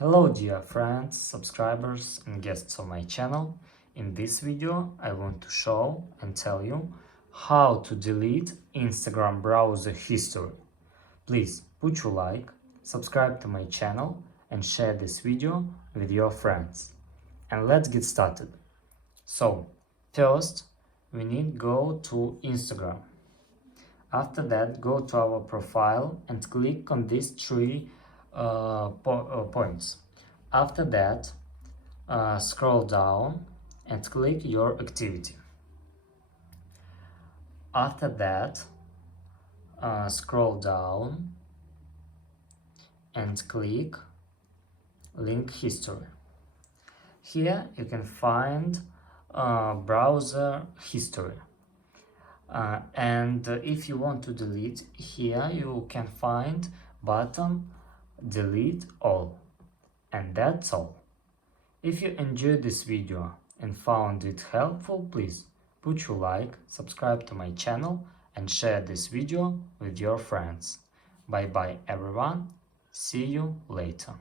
Hello dear friends, subscribers and guests of my channel. In this video I want to show and tell you how to delete Instagram browser history. Please put your like, subscribe to my channel and share this video with your friends. And let's get started. So first we need go to Instagram. After that, go to our profile and click on these three points. After that, scroll down and click your activity. After that, scroll down and click link history. Here you can find browser history. And if you want to delete, here you can find button delete all, and that's all. If you enjoyed this video and found it helpful, please put your like, subscribe to my channel and share this video with your friends. Bye bye everyone, see you later.